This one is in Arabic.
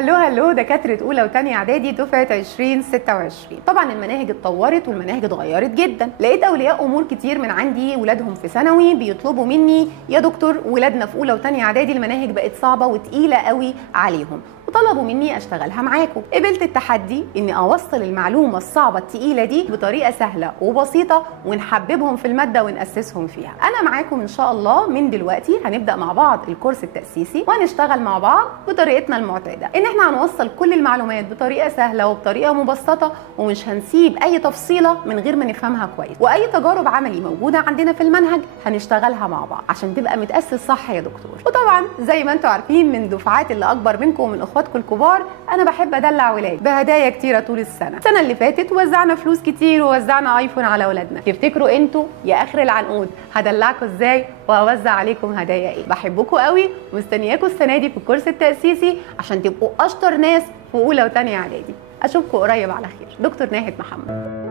هلو دكاتره اولى وثانيه اعدادي دفعه 2026. طبعا المناهج اتطورت والمناهج اتغيرت جدا. لقيت اولياء امور كتير من عندي ولادهم في ثانوي بيطلبوا مني يا دكتور ولادنا في اولى وثانيه اعدادي المناهج بقت صعبه وتقيله قوي عليهم، وطلبوا مني اشتغلها معاكم. قبلت التحدي اني اوصل المعلومه الصعبه التقيله دي بطريقه سهله وبسيطه ونحببهم في الماده وناسسهم فيها. انا معاكم ان شاء الله من دلوقتي. هنبدا مع بعض الكورس التاسيسي وهنشتغل مع بعض بطريقتنا المعتاده، ان احنا هنوصل كل المعلومات بطريقه سهله وبطريقه مبسطه، ومش هنسيب اي تفصيله من غير ما نفهمها كويس. واي تجارب عملي موجوده عندنا في المنهج هنشتغلها مع بعض عشان تبقى متاسس صح يا دكتور. وطبعا زي ما انتم عارفين من دفعات اللي اكبر منكم ومن اخواتكم الكبار، انا بحب ادلع ولادي بهدايا كتيره طول السنه اللي فاتت وزعنا فلوس كتير ووزعنا ايفون على اولادنا. تفتكروا انتوا يا اخر العنقود هدلعكم ازاي وهوزع عليكم هدايا ايه؟ بحبكم قوي ومستنياكم السنه دي في الكورس التاسيسي عشان تبقوا اشطر ناس في اولى وثانيه اعدادي. اشوفكم قريب على خير. دكتور ناهد محمد.